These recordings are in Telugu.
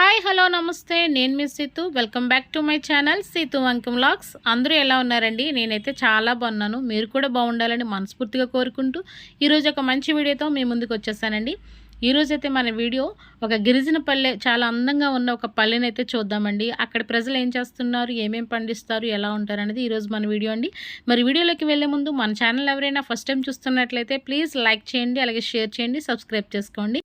హాయ్ హలో నమస్తే. నేను మీ Seethu. Welcome back to my channel Seethu Vankam vlogs. అందరూ ఎలా ఉన్నారండి? నేనైతే చాలా బాగున్నాను. మీరు కూడా బాగుండాలని మనస్ఫూర్తిగా కోరుకుంటూ ఈరోజు ఒక మంచి వీడియోతో మీ ముందుకు వచ్చేసానండి. ఈరోజు అయితే మన వీడియో ఒక గిరిజన పల్లె చాలా అందంగా ఉన్న ఒక పల్లెని అయితే చూద్దామండి. అక్కడ ప్రజలు ఏం చేస్తున్నారు? ఏమేం పండిస్తారు? ఎలా ఉంటారు అనేది ఈరోజు మన వీడియో అండి. మరి వీడియోలోకి వెళ్ళే ముందు మన ఛానల్ ఎవరైనా ఫస్ట్ టైం చూస్తున్నట్లయితే ప్లీజ్ లైక్ చేయండి అలాగే షేర్ చేయండి సబ్స్క్రైబ్ చేసుకోండి.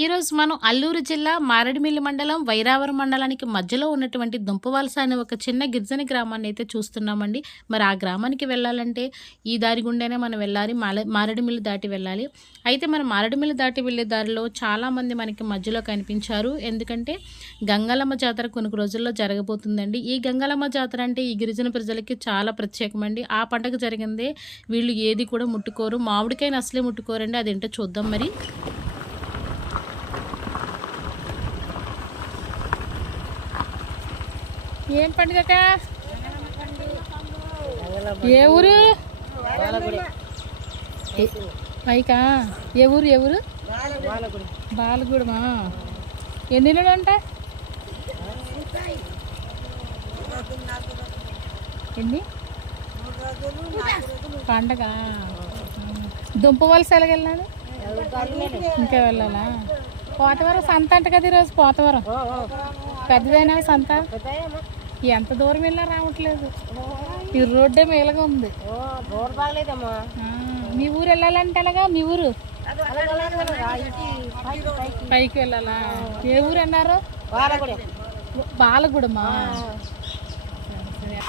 ఈరోజు మనం అల్లూరు జిల్లా మారేడుమిల్లి మండలం వైరావరం మండలానికి మధ్యలో ఉన్నటువంటి దుంపవలస అనే ఒక చిన్న గిరిజన గ్రామాన్ని అయితే చూస్తున్నామండి. మరి ఆ గ్రామానికి వెళ్ళాలంటే ఈ దారి గుండెనే మనం వెళ్ళాలి మాల మారేడుమిల్లి దాటి వెళ్ళాలి. అయితే మనం మారేడుమిల్లి దాటి వెళ్ళే దారిలో చాలామంది మనకి మధ్యలో కనిపించారు. ఎందుకంటే గంగలమ్మ జాతర కొన్ని రోజుల్లో జరగబోతుందండి. ఈ గంగలమ్మ జాతర అంటే ఈ గిరిజన ప్రజలకి చాలా ప్రత్యేకమండి. ఆ పండగ జరిగిందే వీళ్ళు ఏది కూడా ముట్టుకోరు. మామిడికైనా అసలే ముట్టుకోరండి. అదేంటో చూద్దాం మరి. ఏం పండుగ ఏ ఊరు? పైకా? ఏ ఊరు ఏ ఊరు? బాలగూడమా? ఎన్ని నెలలు అంట ఎన్ని? పండగ? దుంప వలస ఎలాగెళ్ళాలి ఇంకా వెళ్ళాలా? పోతవరం సంత అంట కదా ఈరోజు పోతవరం. పెద్దదైనా సంత? ఎంత దూరం వెళ్ళినా రావట్లేదు. ఈ రోడ్డే మేలుగా ఉంది. రోడ్ బాగలేదమ్మా. ఆ, మీ ఊరు వెళ్ళాలంటే ఎలాగా? మీ ఊరు? పైకి వెళ్ళాలా? ఏ ఊరు అన్నారు? బాలగుడి. బాలగూడమా? సరే.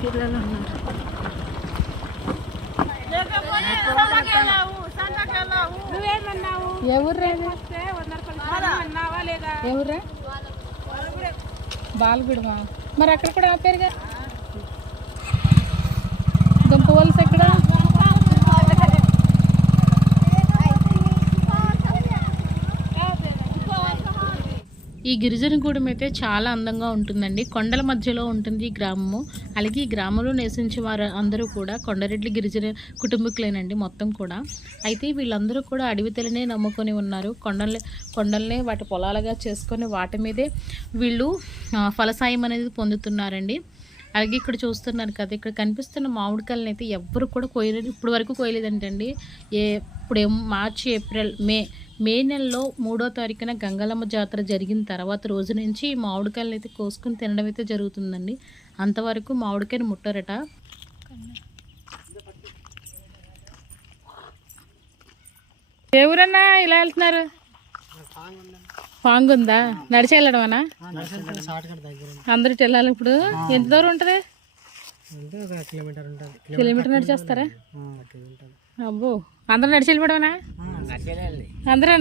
పిల్లలు ఉన్నారు. నువ్వేమన్నావు ఏ మరి అక్కడ కూడా ఆపారుగా? దుంప వలస ఎక్కడ? ఈ గిరిజనగూడెం అయితే చాలా అందంగా ఉంటుందండి. కొండల మధ్యలో ఉంటుంది ఈ గ్రామము. అలాగే ఈ గ్రామంలో నివసించే వారు అందరూ కూడా కొండరెడ్డి గిరిజన కుటుంబీకులేనండి మొత్తం కూడా. అయితే వీళ్ళందరూ కూడా అడవితలనే నమ్ముకొని ఉన్నారు. కొండలే కొండలనే వాటి పొలాలుగా చేసుకొని వాటి మీదే వీళ్ళు ఫలసాయం అనేది పొందుతున్నారండి. అలాగే ఇక్కడ చూస్తున్నారు కదా ఇక్కడ కనిపిస్తున్న మామిడికాయలను అయితే ఎవ్వరు కూడా కోయలేదు. ఇప్పుడు వరకు కోయలేదంటండి. ఏ ఇప్పుడు మార్చి ఏప్రిల్ మే మే నెలలో మూడో తారీఖున గంగలమ్మ జాతర జరిగిన తర్వాత రోజు నుంచి ఈ మామిడికాయలను అయితే కోసుకొని తినడం అయితే జరుగుతుందండి. అంతవరకు మామిడికాయని ముట్టారట. ఏ ఊరన్నా ఇలా వెళ్తున్నారు? పాంగ్ ఉందా నడిచి వెళ్ళడమనా? అందరూ వెళ్ళాలి ఇప్పుడు. ఎంత దూరం ఉంటుంది? కిలోమీటర్ నడిచేస్తారా? అబ్బో అందరూ నడిచి వెళ్ళిపోవడమేనా? అందరూ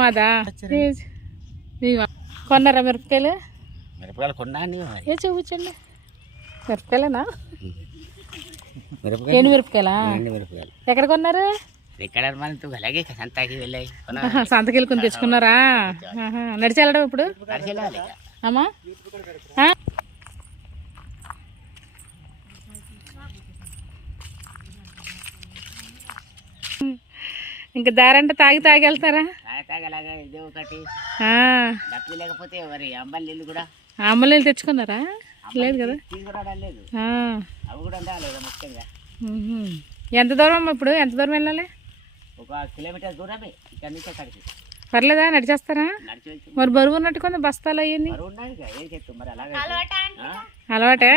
మాదా. కొన్నారా మిరపకాయలు? మిరపకాయలు కొన్నా ఏ చూపించండి. మిరపకాయలేనా? మిరపకాయలు. ఎండు మిరపకాయలా? ఎక్కడ కొన్నారు? ఎక్కడ మనతో అలాగే సంతాకి వెళ్ళాయి. ఆహా, సంతకెళ్ళి కొని తెచ్చుకున్నారా? నడిచి వెళ్ళడం ఇప్పుడు అమ్మా? ఇంకా దారంటే తాగి తాగి వెళ్తారా తాగలాగా ఇది ఒకటి. ఆ, డబ్బు లేకపోతే అమ్మలు తెచ్చుకున్నారా? లేదు కదా. ఎంత దూరం అమ్మా ఇప్పుడు? ఎంత దూరం వెళ్ళాలి? ఒక కిలోమీటర్ దూరమే. ఇక్కడ నుంచి అక్కడికి. పర్లేదా? నడిచేస్తారా? మరి బరువు ఉన్నట్టు కొంత బస్తాలు అయ్యింది? అలవాటే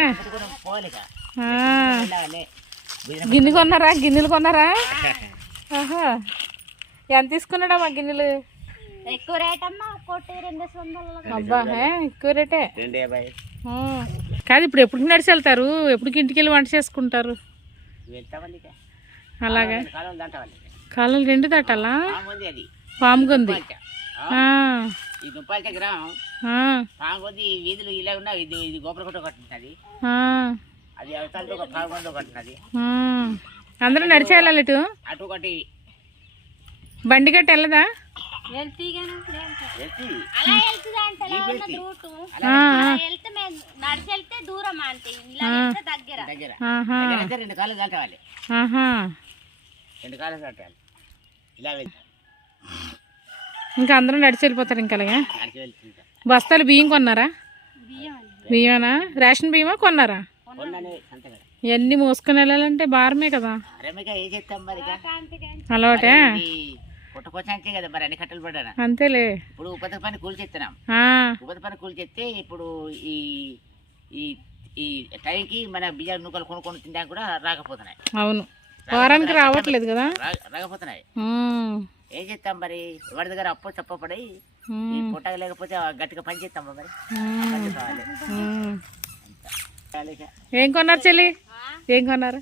గిన్నె కొన్నారా? గిన్నెలు కొన్నారా? ఆహా. ఎంత తీసుకున్నాడా మా గిన్నెలు? ఎక్కువ రేట్ అమ్మా కోటి రెండు వందలు అబ్బా ఎక్కువ రేటే. కాదు ఇప్పుడు ఎప్పుడు నడిచి వెళ్తారు? ఎప్పుడు ఇంటికి వెళ్ళి వంట చేసుకుంటారు? అలాగా? కాలం రెండు దాటాలా? పాముగుంది. ఆ, ఈ దుప్పాలట గ్రామం. ఈ వీధులు ఇలా ఇది గోపురకొట్ట అది. అందరూ నడిచి వెళ్ళాలి ఇటు? అటు ఒకటి బండి గట్టి వెళ్ళదా రెండు కాళ్ళు రెండు కాళ్ళు దాటాలి ఇలా ఇంకా అందరూ నడిచి వెళ్ళిపోతారు ఇంకా అలాగే? బస్తాలు బియ్యం కొన్నారా? బియ్యం అండి. బియ్యమా రేషన్ బియ్యమా కొన్నారా? ఇవన్నీ మోసుకొని వెళ్ళాలంటే భారమే కదా? అలవాటే? పుట్టకొచ్చాకే కదా మరి అన్ని కట్టలు పడ్డాను? అంతేలే. ఇప్పుడు ఉపత పని కూలి చేస్తున్నాం. ఆ, ఉపత పని కూలి చేస్తే ఇప్పుడు ఈ ఈ ఈ టైంకి మన బియ్యం నూకలు కొనుక్కొని తినడానికి కూడా రాకపోతున్నాయి. అవును. వారానికి రావట్లేదు కదా? రాకపోతున్నాయి. ఏం చేస్తాం మరి? ఎవరి దగ్గర అప్పు తప్పపడి ఈ ఉమ్, పుట్ట లేకపోతే గట్టిగా పని చేస్తాం మరి. ఏం కొన్నారు చెల్లి? ఏం కొన్నారు?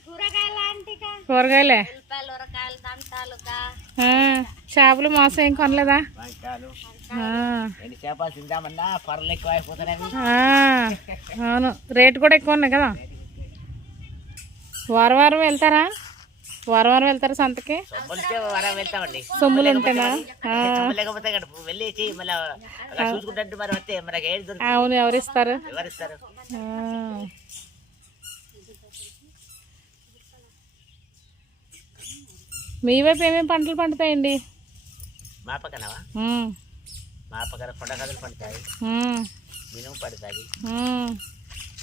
కూరగాయలు? చేపలు మాంసం ఏం కొనలేదా? అవును. రేటు కూడా ఎక్కువ ఉన్నాయి కదా? వారం వారం వెళ్తారా? వారం వారం వెళ్తారా సంతకి? సొమ్ములిస్తే వరం వెళ్తామండి. సొమ్ములు ఉంటేనా? ఆ, సొమ్ము లేకపోతే ఇక్కడ వెళ్ళేసి మళ్ళీ అలా చూసుకుంటే మరి వస్తే మనకి ఏది దొరుకుతుంది అవును ఎవరిస్తారు ఎవరిస్తారు ఆ. మీ వైపు ఏమేమి పంటలు పండుతాయండి? మా పక్కనవా? ఉమ్, మా పక్కన కొండగదులు పండుతాయి. మినుము పడుతుంది ఉమ్,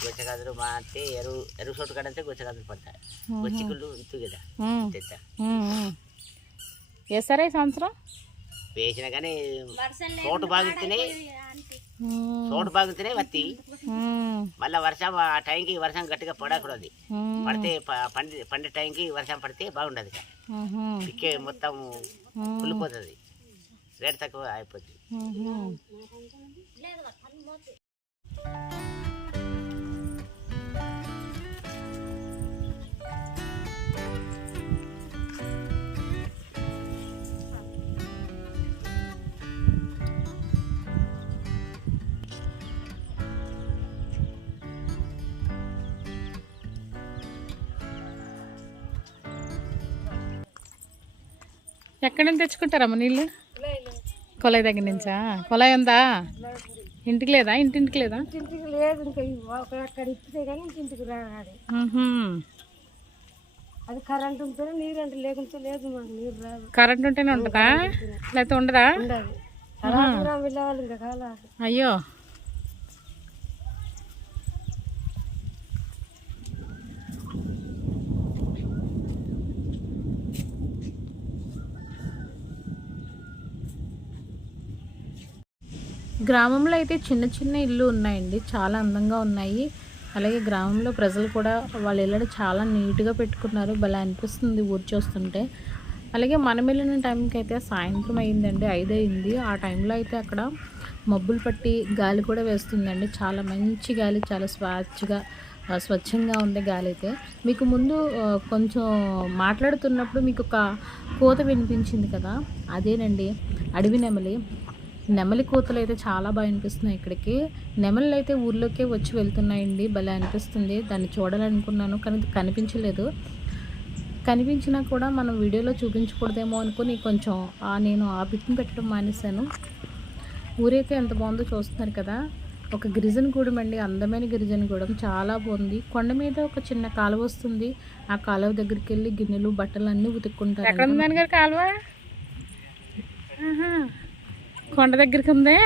గొచ్చగదులు మా అంటే ఎరువు ఎరువు గొచ్చగదులు పడతాయి. గొచ్చికుళ్ళు కదా. వేస్తారా ఈ సంవత్సరం? వేసినా కానీ తోట బాగుతున్నాయి తోట బాగుతున్నాయి వత్తి. మళ్ళీ వర్షం ఆ టైంకి వర్షం గట్టిగా పడకూడదు. పడితే ప- పండి పండే టైంకి వర్షం పడితే బాగుండదు పిక్కే మొత్తం కుళ్ళిపోతుంది. రేట్ తక్కువ అయిపోతుంది ఎక్కడి నుంచి తెచ్చుకుంటారమ్మ నీళ్ళు? కొలాయి దగ్గర నుంచా? కొలాయి ఉందా? ఇంటికి లేదా? ఇంటింటికి లేదా? ఇంటికి లేదు ఇంకా అక్కడ ఇప్పితే కానీ ఇంటికి రాగాలి ఉహు. అది కరెంట్ ఉంటేనే నీరు అంటే లేకుంటే లేదు మాకు నీరు రాదు. కరెంట్ ఉంటేనే ఉంటుందా? లేకపోతే ఉండదా? ఉండదు. అయ్యో. గ్రామంలో అయితే చిన్న చిన్న ఇల్లు ఉన్నాయండి. చాలా అందంగా ఉన్నాయి. అలాగే గ్రామంలో ప్రజలు కూడా వాళ్ళ ఇళ్ళని చాలా నీట్గా పెట్టుకున్నారు. భలే అనిపిస్తుంది ఊరు చూస్తుంటే. అలాగే మనం వెళ్ళిన టైంకి అయితే సాయంత్రం అయిందండి ఐదు అయింది ఆ టైంలో అయితే అక్కడ మబ్బులు పట్టి గాలి కూడా వేస్తుందండి. చాలా మంచి గాలి చాలా స్వాచ్గా స్వచ్ఛంగా ఉంది గాలి అయితే. మీకు ముందు కొంచెం మాట్లాడుతున్నప్పుడు మీకు ఒక కోత వినిపించింది కదా? అదేనండి. అడవి నెమలి. నెమలి కోతలు అయితే చాలా బాగా అనిపిస్తున్నాయి ఇక్కడికి. నెమళ్ళు అయితే ఊర్లోకే వచ్చి వెళ్తున్నాయండి. భలే అనిపిస్తుంది. దాన్ని చూడాలనుకున్నాను కానీ కనిపించలేదు. కనిపించినా కూడా మనం వీడియోలో చూపించకూడదేమో అనుకుని కొంచెం నేను ఆ బిట్ని పెట్టడం మానేశాను. ఊరైతే ఎంత బాగుందో చూస్తున్నారు కదా. ఒక గిరిజన గూడెం అండి. అందమైన గిరిజన గూడెం. చాలా బాగుంది. కొండ మీద ఒక చిన్న కాలువ వస్తుంది. ఆ కాలువ దగ్గరికి వెళ్ళి గిన్నెలు బట్టలు అన్నీ ఉతుక్కుంటారు కాలువ? కొండ దగ్గరికి ఉందే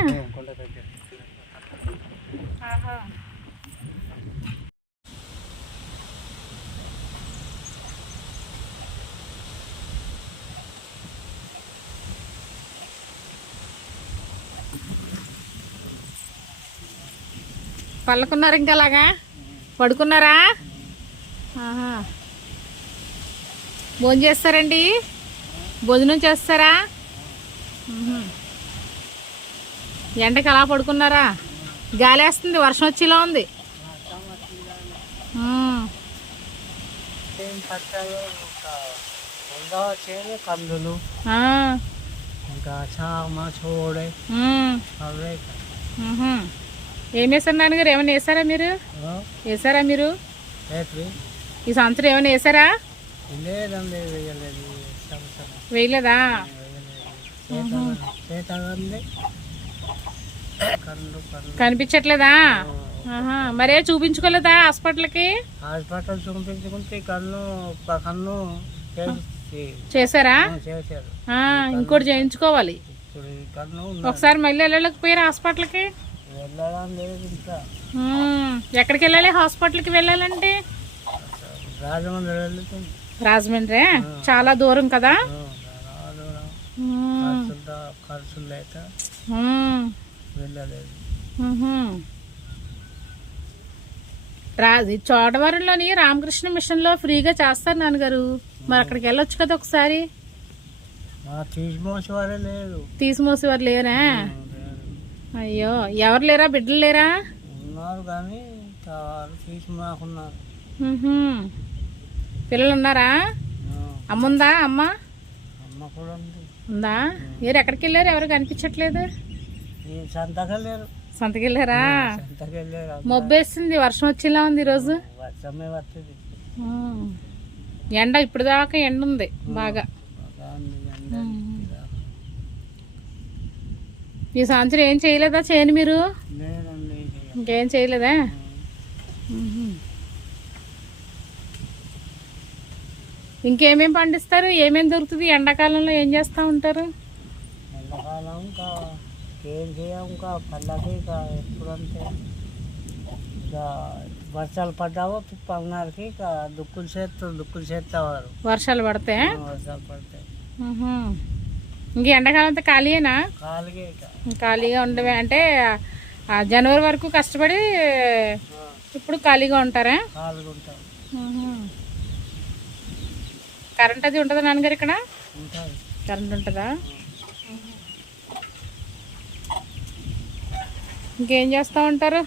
పళ్ళకున్నారు ఇంకా అలాగా? పడుకున్నారా? ఆహా. భోజనం చేస్తారండి? భోజనం చేస్తారా? ఎండకి అలా పడుకున్నారా? గాలి వేస్తుంది వర్షం వచ్చేలా ఉంది. కందులు. ఇంకా చామ చూడే. మ్మ్. అవే. మ్హూ. ఏం వేసారు నాన్నగారు? ఏమైనా వేసారా మీరు? వేసారా మీరు? ఈ సంవత్సరం ఏమైనా వేసారా లేదండి వేయలేదు. వేయలేదా వేయలేదు చేతగంది కళ్ళు కళ్ళు కనిపించట్లేదా. మరే చూపించుకోలేదా హాస్పిటల్కి? హాస్పిటల్ చూపించుకుంటే కన్ను కన్ను చేశారా? ఇంకోటి చేయించుకోవాలి. ఒకసారి మళ్ళీ వెళ్ళలేకపోయారు హాస్పిటల్కి? ఎక్కడికి వెళ్ళాలి హాస్పిటల్కి వెళ్ళాలంటే? రాజమండ్రి చాలా దూరం కదా? ఖర్చులు వెళ్ళలేదు. ఉహుం. రా ఈ చోడవరంలోని రామకృష్ణ మిషన్లో ఫ్రీగా చేస్తారు నాన్నగారు. మరి అక్కడికి వెళ్ళొచ్చు కదా ఒకసారి? తీసిమోసేవారు లేరా. అయ్యో ఎవరు లేరా? బిడ్డలు లేరా? ఉన్నారు కానీ. పిల్లలు ఉన్నారా? అమ్మ? ఉందా. అమ్మ ఉంది? మీరు ఎక్కడికి వెళ్ళారు? ఎవరు కనిపించట్లేదు? సంతకెళ్ళారు? మొబ్బేసింది. వర్షం వచ్చేలా ఉంది ఈరోజు? వర్షమే వస్తుంది. ఎండ ఇప్పుడు దాకా ఎండ ఉంది బాగా. ఈ సంవత్సరం ఏం చేయలేదా చేయను మీరు. ఇంకేం చేయలేదా? ఉహుం. ఇంకేమేం పండిస్తారు? ఏమేం దొరుకుతుంది? ఎండాకాలంలో ఏం చేస్తూ ఉంటారు? ఎండాకాలం ఏం చేయం ఇంకా పళ్ళకి ఇంకా ఎప్పుడంటే ఇక వర్షాలు పడ్డావో పవనాలకి ఇక దుక్కులు చేస్తారు దుక్కులు చేస్తారు వర్షాలు పడితే? వర్షాలు పడతాయి ఉహుం. ఇంక ఎండాకాలం అంతా ఖాళీయేనా? కాలిగే ఇక. ఖాళీగా ఉండవే. అంటే జనవరి వరకు కష్టపడి ఇప్పుడు ఖాళీగా ఉంటారా? ఉహుం. కరెంట్ అది ఉంటుందా నాన్నగారు ఇక్కడ? కరెంట్ ఉంటుందా? ఇంకేం చేస్తూ ఉంటారు?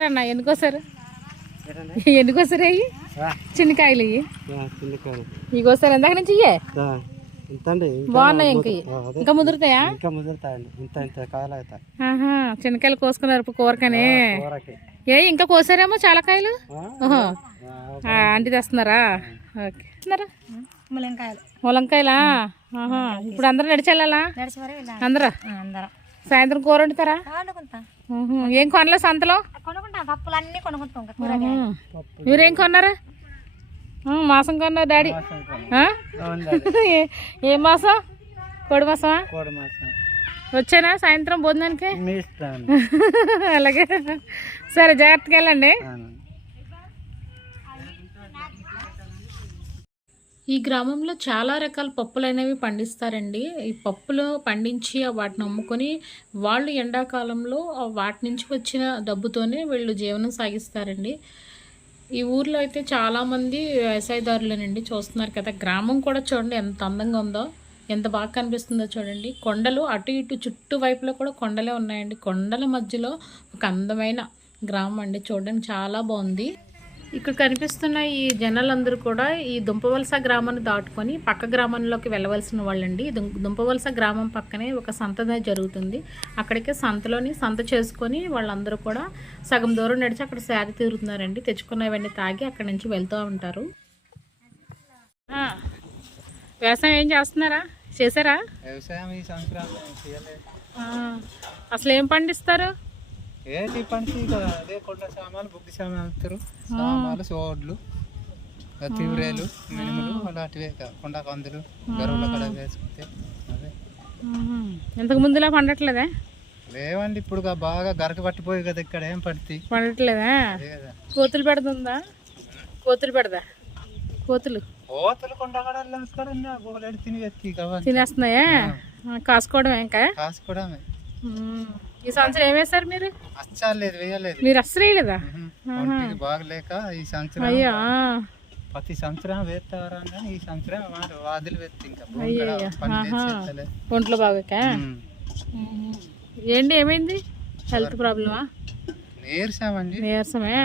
అన్న ఎందుకోసారు ఎందుకోసారు అయ్యి? చిన్నకాయలు ఇవి ఇగోసారి ఎందాక నుంచి ఇయ్యే? బాగున్నాయి ఇంక. ఇంకా ముదురుతాయా? ఇంకా ముదురుతాయండి ఇంత ఇంత కాయలు అవుతాయి ఆహా చిన్నకాయలు కోసుకున్నారు కూరకని. కూరకి. ఏ ఇంకా కోసారేమో చాలా కాయలు? ఆంటీ తెస్తున్నారా? ఓకే? ములంకాయలు ఇప్పుడు అందరూ నడిచెళ్ళాలా నడిచి వెళ్ళాలి. అందరూ? అందరం. సాయంత్రం కూర వండుతారా. ఏం కొనలే సంతలో. మీరేం కొన్నారా? మాసం కొన్నారు డాడీ. ఆ? ఏ- ఏ మాసం? కోడి మాసమా? వచ్చానా సాయంత్రం భోజనానికి? అలాగే. సరే జాగ్రత్తగా వెళ్ళండి. ఈ గ్రామంలో చాలా రకాల పప్పులు అనేవి పండిస్తారండి. ఈ పప్పులు పండించి వాటిని అమ్ముకొని వాళ్ళు ఎండాకాలంలో వాటి నుంచి వచ్చిన డబ్బుతోనే వీళ్ళు జీవనం సాగిస్తారండి. ఈ ఊర్లో అయితే చాలామంది వ్యవసాయదారులేనండి. చూస్తున్నారు కదా గ్రామం కూడా చూడండి ఎంత అందంగా ఉందో ఎంత బాగా కనిపిస్తుందో చూడండి. కొండలు అటు ఇటు చుట్టూ వైపులో కూడా కొండలే ఉన్నాయండి. కొండల మధ్యలో ఒక అందమైన గ్రామం అండి. చూడడానికి చాలా బాగుంది. ఇక్కడ కనిపిస్తున్న ఈ జనాలందరూ కూడా ఈ దుంపవలస గ్రామాన్ని దాటుకొని పక్క గ్రామంలోకి వెళ్ళవలసిన వాళ్ళండి. దుంపవలస గ్రామం పక్కనే ఒక సంత జరుగుతుంది. అక్కడికి సంతలోని సంత చేసుకొని వాళ్ళందరూ కూడా సగం దూరం నడిచి అక్కడ సేద తీరుతున్నారండి. తెచ్చుకున్నవన్నీ తాగి అక్కడి నుంచి వెళ్తూ ఉంటారు. వ్యవసాయం ఏం చేస్తున్నారా? చేశారా? వ్యవసాయం ఈ సంవత్సరం అసలు ఏం పండిస్తారు? ఏ ఇక అదే కొండ సామాన్లు బుగ్గి సామాన్లు ఇస్తారు సామాన్లు సోడ్లు తీవ్రేలు మినుములు అలాంటివే కొండ కందులు గరువుల కడ వేసుకుంటే అదే. ఇంతకు ముందులా పండట్లేదా? లేవండి ఇప్పుడు బాగా గరక పట్టిపోయి కదా ఇక్కడ ఏం పడితే. పండట్లేదా? కోతులు పెడుతుందా? కోతులు పెడదా? కోతులు? కోతలు కొండ తినేస్తున్నాయా? ఆ, కాసుకోవడం ఇంకా? కాసుకోవడమే. ఈ సంవత్సరం ఏం వేశారు మీరు? అచ్చాలేదు వేయలేదు. మీరు అస్సలు వేయలేదా ఉహు. ఒంటికి బాగలేక ఈ సంవత్సరం అయ్యో. ప్రతి సంవత్సరం వేస్తారా కానీ ఈ సంవత్సరం వాదులు వేస్తే ఇంకా. ఒంట్లో బాగోక. ఏంటి ఏమైంది? హెల్త్ ప్రాబ్లమా? నీరసమండి నీరసమే?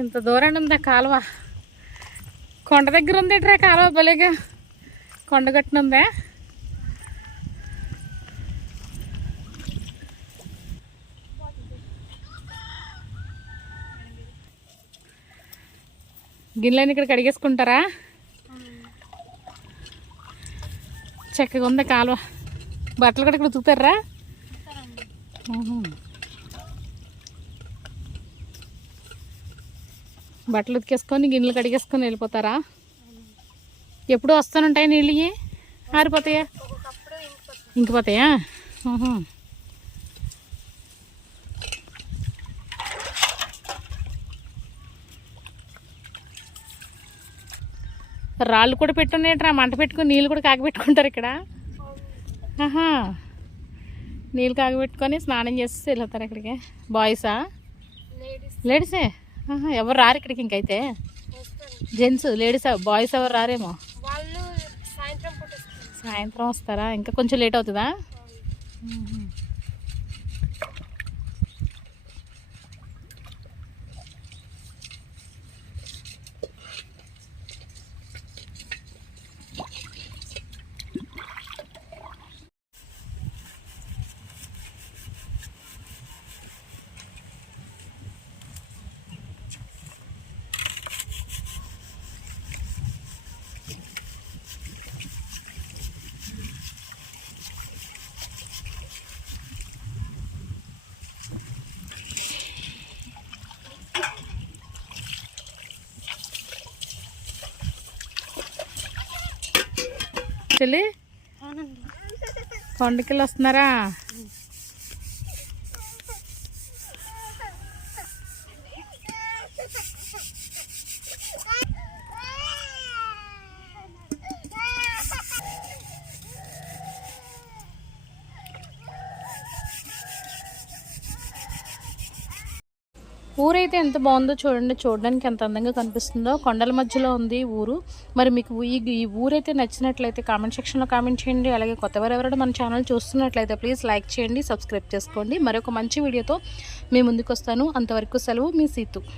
ఇంత దూరాన్ని ఉందా కాలువ? కొండ దగ్గర ఉందేట్రా కాలువ భలేగా? కొండ గట్టున ఉందా? గిన్నెలని ఇక్కడ కడిగేసుకుంటారా? చక్కగా ఉందా కాలువ? బట్టలు కూడా ఇక్కడ ఉతుకుతారా? బట్టలు ఉతికేసుకొని గిన్నెలు కడిగేసుకొని వెళ్ళిపోతారా? ఎప్పుడు వస్తానుంటాయి నీళ్ళు? ఆరిపోతాయా? ఇంకిపోతాయా. రాళ్ళు కూడా పెట్టున్నాయట్రా మంట పెట్టుకుని నీళ్ళు కూడా కాగబెట్టుకుంటారు ఇక్కడ. ఆహా. నీళ్ళు కాగబెట్టుకొని స్నానం చేసి వెళ్ళిపోతారు ఇక్కడికి. బాయ్సా? లేడీసే? ఎవరు రారు ఇక్కడికి ఇంకైతే? జెంట్స్ లేడీస్ బాయ్స్ ఎవరు రారేమో? వాళ్ళు సాయంత్రం పూట సాయంత్రం వస్తారా? ఇంకా కొంచెం లేట్ అవుతుందా? చెల్లి? కొండకెళ్ళి వస్తున్నారా? ఊరైతే ఎంత బాగుందో చూడండి. చూడడానికి ఎంత అందంగా కనిపిస్తుందో. కొండల మధ్యలో ఉంది ఊరు. మరి మీకు ఈ ఈ ఊరైతే నచ్చినట్లయితే కామెంట్ సెక్షన్లో కామెంట్ చేయండి. అలాగే కొత్తవారు ఎవరైనా మన ఛానల్ చూస్తున్నట్లయితే ప్లీజ్ లైక్ చేయండి సబ్స్క్రైబ్ చేసుకోండి. మరొక మంచి వీడియోతో మీ ముందుకు వస్తాను అంతవరకు సెలవు మీ సీతు.